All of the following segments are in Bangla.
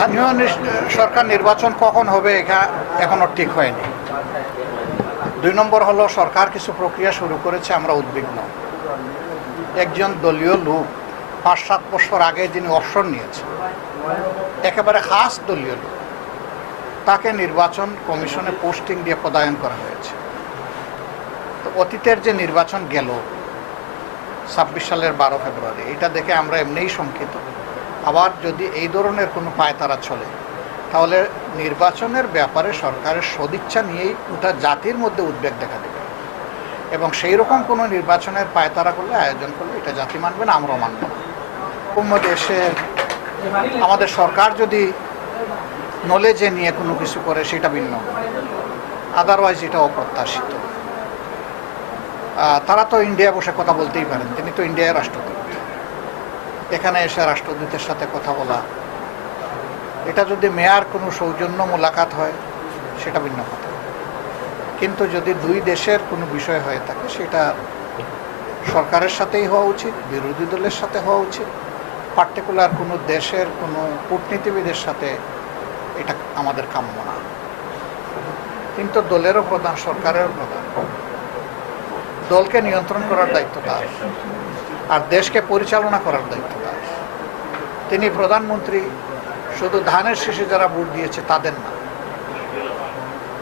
স্থানীয় সরকার নির্বাচন কখন হবে এখনো ঠিক হয়নি। 2 নম্বর হলো সরকার কিছু প্রক্রিয়া শুরু করেছে, আমরা উদ্বিগ্ন। একজন দলীয় লোক 5-7 বছর আগে যিনি অবসর নিয়েছেন, একেবারে খাস দলীয় লোক, তাকে নির্বাচন কমিশনে পোস্টিং দিয়ে পদায়ন করা হয়েছে। তো অতীতের যে নির্বাচন গেল 26 সালের 12 ফেব্রুয়ারি, এটা দেখে আমরা এমনিই শঙ্কিত। আবার যদি এই ধরনের কোনো পায়তারা চলে, তাহলে নির্বাচনের ব্যাপারে সরকারের সদিচ্ছা নিয়েই গোটা জাতির মধ্যে উদ্বেগ দেখা দেবে, এবং সেই রকম কোনো নির্বাচনের পায়তারা করলে, আয়োজন করলে, এটা জাতি মানবে না, আমরাও মানব না। দেশে আমাদের সরকার যদি নলেজে নিয়ে কোনো কিছু করে সেটা ভিন্ন, আদারওয়াইজ এটা অপ্রত্যাশিত। তারা তো ইন্ডিয়া বসে কথা বলতেই পারেন, তিনি তো ইন্ডিয়ার রাষ্ট্রদূত। এখানে এসে রাষ্ট্রদূতের সাথে কথা বলা, এটা যদি মেয়ার কোনো সৌজন্য মোলাকাত হয় সেটা ভিন্ন কথা, কিন্তু যদি দুই দেশের কোনো বিষয় হয়ে থাকে সেটা সরকারের সাথেই হওয়া উচিত, বিরোধী দলের সাথে হওয়া উচিত। পার্টিকুলার কোনো দেশের কোনো কূটনীতিবিদের সাথে এটা আমাদের কাম্য না। কিন্তু দলেরও প্রধান, সরকারেরও প্রধান, দলকে নিয়ন্ত্রণ করার দায়িত্ব তার, আর দেশকে পরিচালনা করার দায়িত্ব তার। তিনি প্রধানমন্ত্রী শুধু ধানের শীষে যারা ভোট দিয়েছে তাদের না,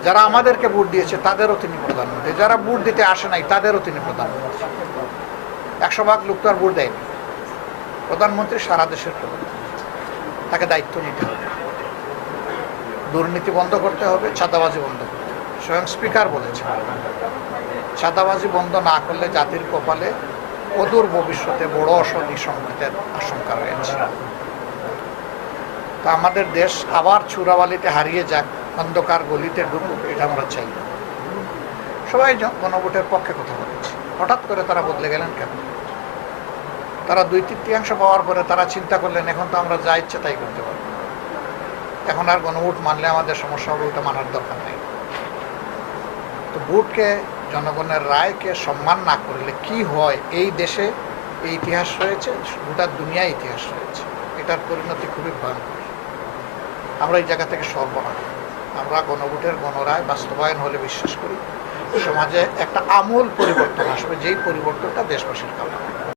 যারা আমাদেরকে ভোট দিয়েছে তাদেরও তিনি প্রধানমন্ত্রী, যারা ভোট দিতে আসে নাই তাদেরও তিনি প্রধানমন্ত্রী। 100% লোক তো আর ভোট দেয়নি। প্রধানমন্ত্রী সারা দেশের প্রধানমন্ত্রী, তাকে দায়িত্ব নিতে হবে। দুর্নীতি বন্ধ করতে হবে, চাঁদাবাজি বন্ধ করতে হবে। স্বয়ং স্পিকার বলেছেন, চাঁদাবাজি বন্ধ না করলে জাতির কপালে অদূর ভবিষ্যতে বড় অশনি সংকটের আশঙ্কা রয়েছে। তা আমাদের দেশ আবার চূড়াবালিতে হারিয়ে যাক, অন্ধকার গলিতে ঢুকুক, এটা আমরা চাই। সবাই গণভোটের পক্ষে কথা বলেছে, হঠাৎ করে তারা বদলে গেলেন কেন? তারা 2/3 পাওয়ার পরে তারা চিন্তা করলেন এখন তো আমরা যা ইচ্ছে তাই করতে পারবো, এখন আর গণভোট মানলে আমাদের সমস্যা হবে, ওটা মানার দরকার নেই। তো ভোটকে, জনগণের রায়কে সম্মান না করলে কি হয়, এই দেশে এই ইতিহাস রয়েছে, গোটা দুনিয়ায় ইতিহাস রয়েছে। এটার পরিণতি খুবই ভয়ঙ্কর। আমরা এই জায়গা থেকে সরব না। আমরা গণভোটের গণরায় বাস্তবায়ন হলে বিশ্বাস করি সমাজে একটা আমূল পরিবর্তন আসবে, যেই পরিবর্তনটা দেশবাসীর কাম্য।